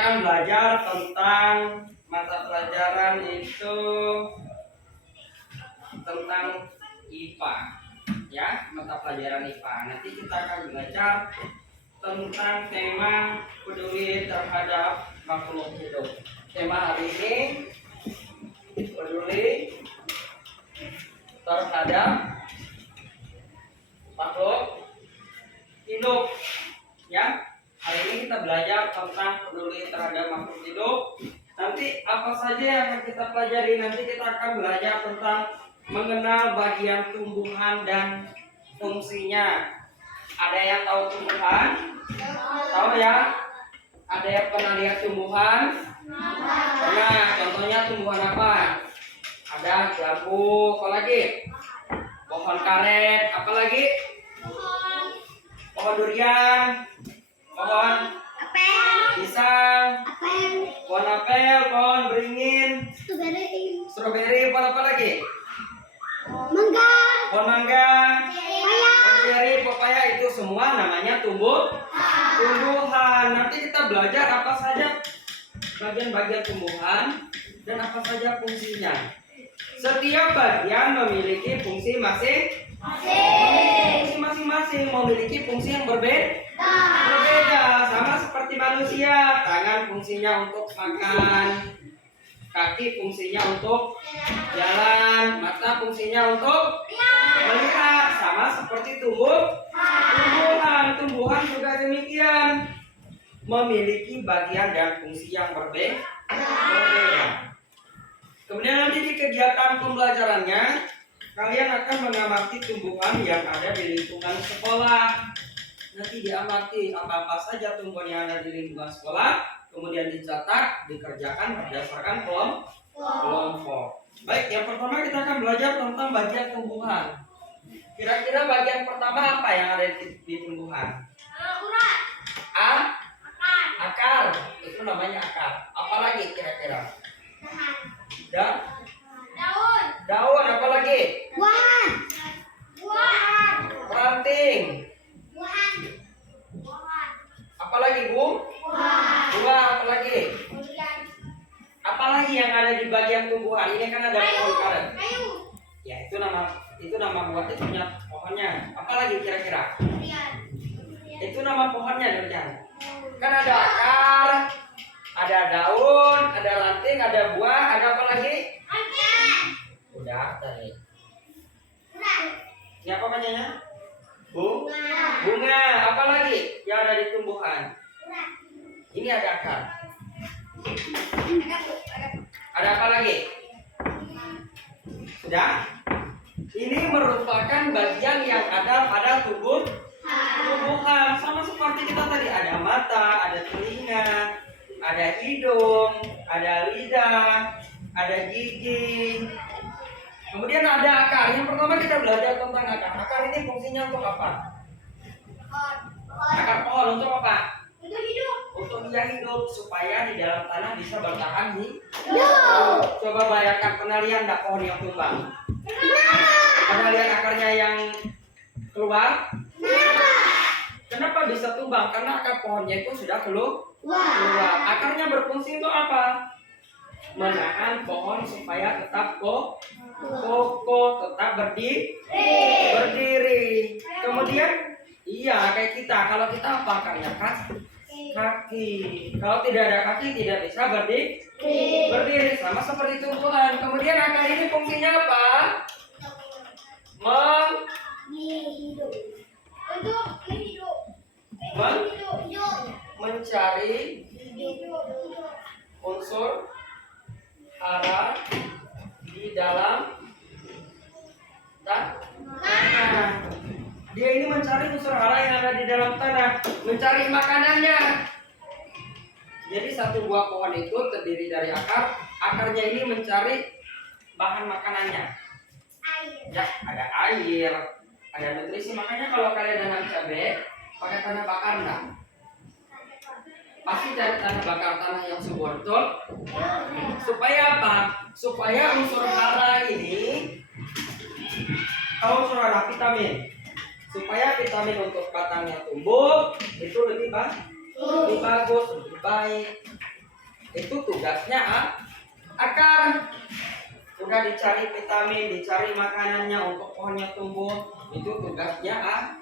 akan belajar tentang mata pelajaran itu tentang IPA, ya, mata pelajaran IPA. Nanti kita akan belajar tentang tema peduli terhadap makhluk hidup. Tema hari ini peduli terhadap makhluk hidup, ya. Hari ini kita belajar tentang peduli terhadap makhluk hidup. Nanti apa saja yang akan kita pelajari? Nanti kita akan belajar tentang mengenal bagian tumbuhan dan fungsinya. Ada yang tahu tumbuhan? Tahu ya? Ada yang pernah lihat tumbuhan? Pernah. Contohnya tumbuhan apa? Ada bambu, apa lagi? Pohon karet, apa lagi? Pohon durian, pohon pisang, pohon apel, pohon beringin, stroberi, pohon apa lagi? Pohon mangga, pohon ceri, pepaya, itu semua namanya tumbuhan. Nanti kita belajar apa saja bagian-bagian tumbuhan dan apa saja fungsinya. Setiap bagian memiliki fungsi masing-masing, memiliki fungsi yang berbeda, sama seperti manusia. Tangan fungsinya untuk makan, kaki fungsinya untuk jalan, mata fungsinya untuk melihat, sama seperti tumbuhan juga demikian, memiliki bagian dan fungsi yang berbeda. Kemudian nanti di kegiatan pembelajarannya kalian akan mengamati tumbuhan yang ada di lingkungan sekolah. Nanti diamati apa-apa saja tumbuhan yang ada di lingkungan sekolah, kemudian dicatat, dikerjakan berdasarkan kelompok. Baik, yang pertama kita akan belajar tentang bagian tumbuhan. Kira-kira bagian pertama apa yang ada di tumbuhan? Akar. Itu namanya akar. Apalagi kira-kira? Daun, apa lagi? Ranting. Apa lagi, Bu? Buah, apa lagi? Apalagi yang ada di bagian tumbuhan? Ini kan ada pohon karet. Ya, itu nama buah, itu punya pohonnya. Apalagi kira-kira? Itu nama pohonnya, demikian. Kan ada akar, ada daun, ada ranting, ada buah, ada apa lagi? Udah tadi. Ini apa namanya? Bunga. Apa lagi yang ada di tumbuhan? Ini ada akar. Ada apa lagi? Sudah? Ini merupakan bagian yang ada pada tumbuhan. Sama seperti kita tadi, ada mata, ada telinga, ada hidung, ada lidah, ada gigi. Kemudian ada akar. Yang pertama kita belajar tentang akar. Akar ini fungsinya untuk apa? Akar pohon untuk apa? Untuk dia hidup, supaya di dalam tanah bisa bertahan hidup. Coba bayangkan, pernah lihat enggak pohon yang tumbang? Pernah lihat akarnya yang keluar? Kenapa bisa tumbang? Karena akar pohonnya itu sudah keluar. Akarnya berfungsi untuk apa? Menahan pohon supaya tetap kokoh, tetap berdiri. Kemudian, iya, kayak kita. Kalau kita apa akarnya? Kaki. Kalau tidak ada kaki, tidak bisa berdiri. Sama seperti tumbuhan. Kemudian akar ini fungsinya apa? Mencari unsur hara di dalam tanah. Dia ini mencari unsur hara yang ada di dalam tanah, mencari makanannya. Jadi satu buah pohon itu terdiri dari akar. Akarnya ini mencari bahan makanannya. Ya, ada air, ada nutrisi. Makanya kalau kalian nanam cabai pakai tanah bakar enggak? Pasti cari tanah bakar, tanah yang subur, betul? Supaya apa? Supaya unsur hara ini, unsur hara vitamin, supaya vitamin untuk batangnya tumbuh itu lebih bagus, lebih baik. itu tugasnya akar. Udah dicari vitamin, dicari makanannya untuk pohonnya tumbuh, itu tugasnya akar.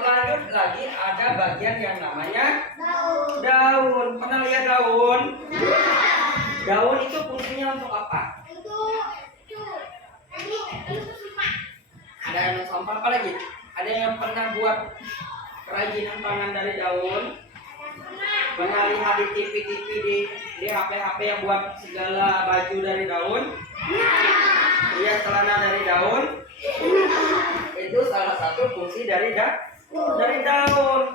Lanjut lagi ada bagian yang namanya daun. Pernah lihat daun? Daun itu fungsinya untuk apa? Ada yang sampah apa lagi? Ada yang pernah buat kerajinan tangan dari daun? Pernah lihat di TV-TV di HP-HP yang buat segala baju dari daun? Iya, celana dari daun. Itu salah satu fungsi dari daun.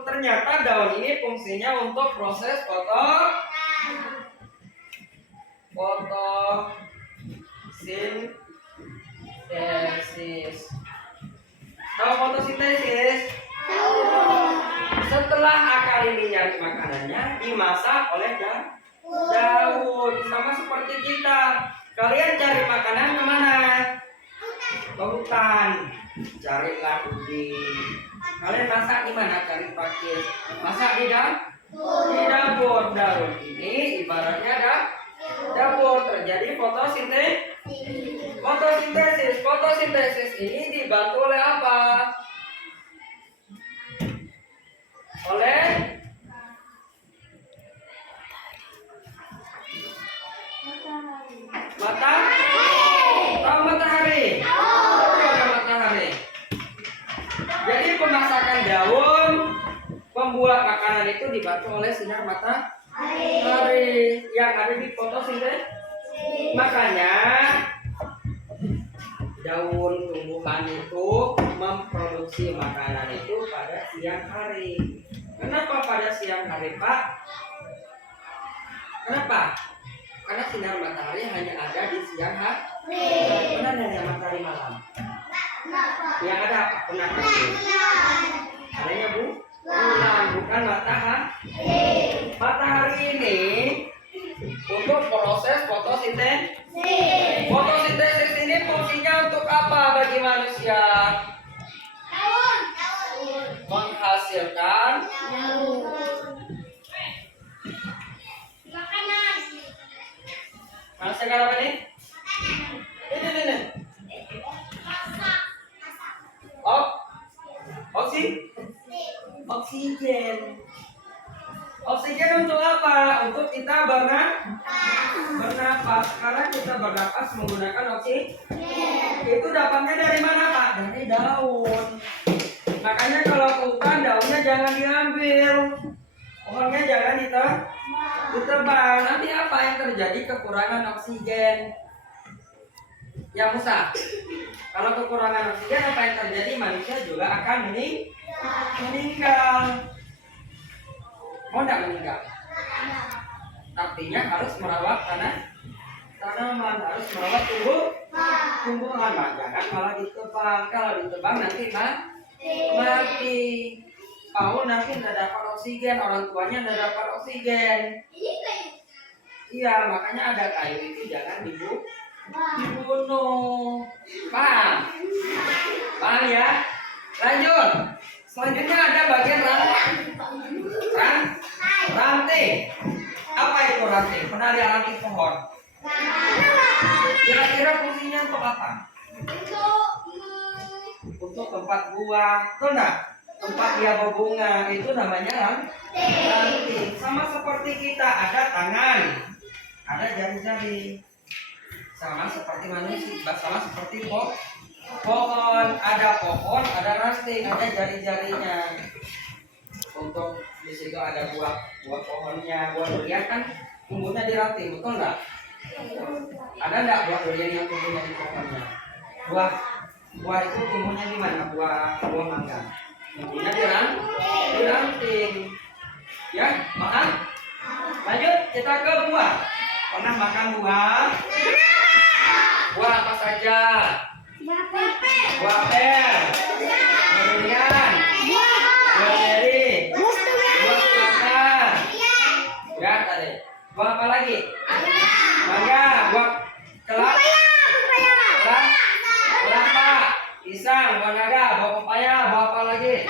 Ternyata daun ini fungsinya untuk proses fotosintesis. Tahu fotosintesis? Setelah akar ini nyari makanannya, dimasak oleh daun. Sama seperti kita. Kalian cari makanan kemana? Ke hutan. Carilah ubi. Kalian masak di mana? Cari pakis. Masak di dapur. Daun ini ibaratnya dapur. Terjadi fotosintesis. Fotosintesis ini dibantu oleh apa? Oleh matahari. Matahari. Jadi pemasakan daun, pembuat makanan itu dibantu oleh sinar matahari yang ada di fotosintesis. Makanya daun tumbuhan itu memproduksi makanan itu pada siang hari. Kenapa pada siang hari, Pak? Kenapa? Karena sinar matahari hanya ada di siang hari. Mana ada matahari malam? Yang ada apa? Matahari. Adanya bulan, bukan matahari. Matahari ini untuk proses fotosintesis. Fotosintesis ini fungsinya untuk apa bagi manusia? Menghasilkan menghasilkan apa nih? Ini. Oksigen. Oksigen untuk apa? Untuk kita bernapas. Karena kita bernapas menggunakan oksigen. Itu dapatnya dari mana, Pak? Dari daun. Makanya kalau ke hutan daunnya jangan diambil. Pohonnya jangan ditebang. Nanti apa yang terjadi? Kekurangan oksigen. Ya Musa. Kalau kekurangan oksigen apa yang terjadi? Manusia juga akan meninggal. Mau tidak meninggal? Artinya harus merawat tanaman, harus merawat tumbuhan. Jangan malah ditebang. Kalau ditebang nanti mati. Nanti tidak dapat oksigen, orang tuanya tidak dapat oksigen. Iya, makanya ada kayu itu jangan dibunuh. Paham ya? Lanjut. Selanjutnya ada bagian ranting. Apa itu ranting? Pernah lihat ranting pohon? Kira-kira fungsinya untuk apa? Untuk tempat buah, betul enggak? Tempat dia berbunga, itu namanya ranting. Sama seperti kita, ada tangan, ada jari-jari. Sama seperti manusia, sama seperti pohon, ada pohon, ada ranting, ada jari-jarinya. Untuk di situ ada buah pohonnya, buah durian kan tumbuhnya di ranting, betul enggak? Ada enggak buah durian yang tumbuhnya di pohonnya? Buah itu tumbuhnya di mana? Buah mangga. Tumbuhnya di ranting. Ya, makan. Lanjut kita ke buah. Pernah makan buah? Buah apa saja? Buah apel, durian, buah beri, buah semangka. Ya tadi. Buah apa lagi? Mangga, buah kelapa, pisang, buah naga, buah pepaya, buah apa lagi?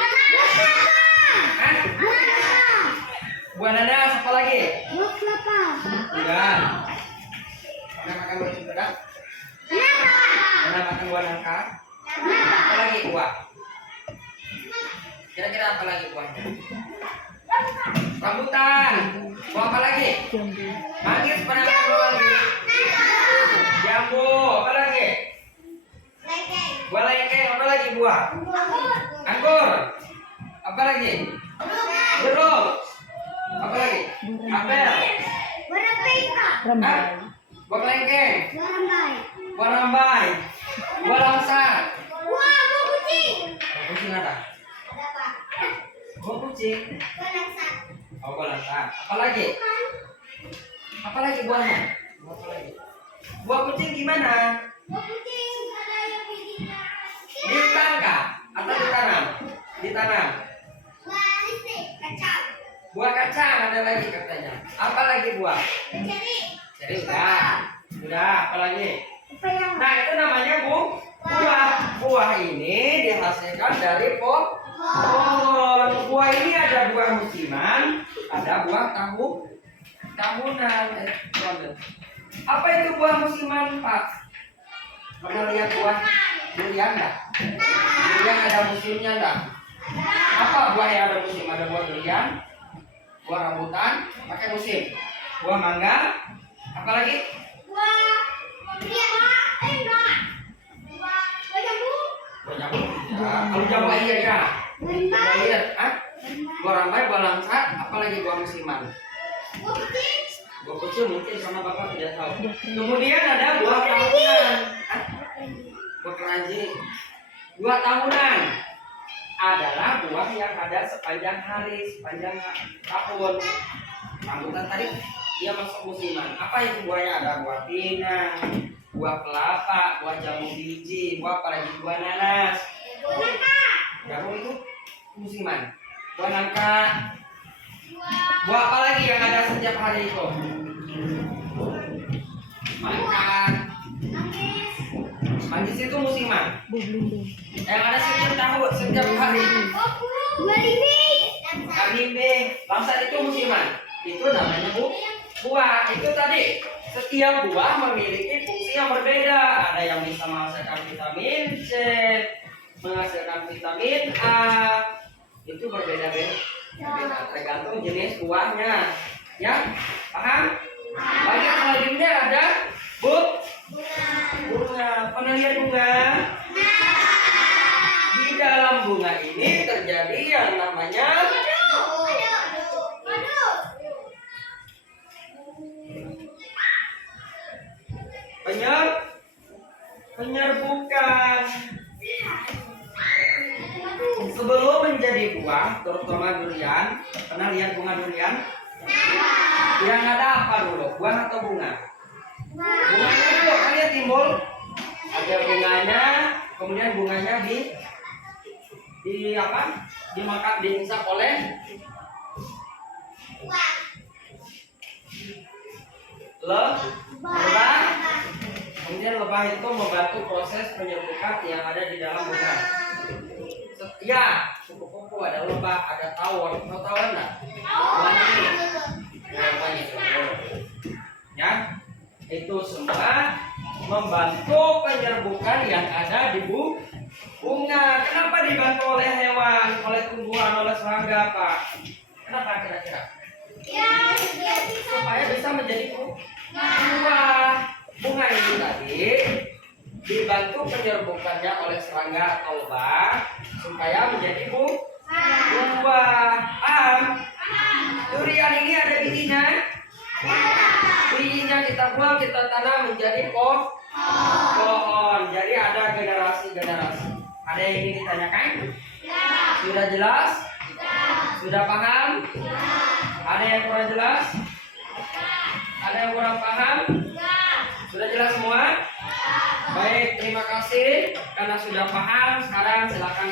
Buah nanas apa lagi? Buah kelapa. buah nangka? Apa lagi buah? Kira-kira apa lagi buahnya? Rambutan. Buah apa lagi? Manggis pernah lagi? Jambu. Apa lagi? Buah lengkeng. Apa lagi buah? Anggur. Apa lagi? Jeruk. Apa lagi? Apel. Hah? Buah kelengkeng. Buah rambai. Buah langsat. Buah kucing ada? Buah kucing. Oh, buah langsat. Apa lagi? Apa lagi buahnya? Buah apa lagi? Buah kucing gimana? Ditangkap atau ditanam? Ditanam. Buah kacang ada lagi katanya. Apa lagi buah? Ceri udah. Apa lagi? Nah itu namanya buah. Buah ini dihasilkan dari pohon. Buah ini ada buah musiman, ada buah tahunan. Apa itu buah musiman, Pak? Pernah lihat buah durian enggak? Durian ada musimnya enggak? Apa buah yang ada musim? Ada buah durian, buah rambutan, pakai musim. Buah mangga, apa lagi? Buah jambu. Kalau jambu air ya. Air, buah rambai, buah langsat, apa lagi buah musiman? Buah kucing mungkin sama bapak tidak tahu. Kemudian ada buah tahunan. Buah keranji. Buah tahunan adalah buah yang ada sepanjang hari, sepanjang tahun. Rambutan tadi dia masuk musiman. Apa itu buahnya? Ada buah pinang, buah kelapa, buah jambu biji, buah apa lagi? Buah nanas. Jambu itu musiman. Buah nangka. Buah apa lagi yang ada setiap hari itu? Makan. Manggis itu musiman. Yang ada setiap hari. Kalimbe, langsat itu musiman. Itu namanya buah. Itu tadi setiap buah memiliki fungsi yang berbeda. Ada yang bisa menghasilkan vitamin C, menghasilkan vitamin A. Itu berbeda-beda. Tergantung jenis buahnya. Ya, paham? Bagian selanjutnya ada bunga. Pernah lihat bunga? Di dalam bunga ini terjadi yang namanya penyerbukan. Sebelum menjadi buah, terutama durian, pernah lihat bunga durian? Yang ada apa dulu? Buah atau bunga? Bunganya dulu, kalian timbul. Ada bunganya, kemudian bunganya dimakan, dihisap oleh lebah. Kemudian lebah itu membantu proses penyerbukan yang ada di dalam bunga. Ya, kupu-kupu, ada lebah, ada tawon. Tahu tawon nggak? Ya, itu semua membantu penyerbukan yang ada di bunga. Kenapa dibantu oleh hewan, oleh tumbuhan, oleh serangga, Pak? Kenapa kira-kira? Supaya bisa menjadi buah. Bunga ini tadi dibantu penyerbukannya oleh serangga atau lebah supaya menjadi buah. Durian ini ada bijinya. Bijinya kita buang, kita tanam menjadi pohon. Jadi ada generasi-generasi. Ada yang ingin ditanyakan? Sudah jelas? Sudah paham? Ada yang kurang jelas? Ada yang kurang paham? Sudah jelas semua? Baik, terima kasih karena sudah paham. Sekarang silakan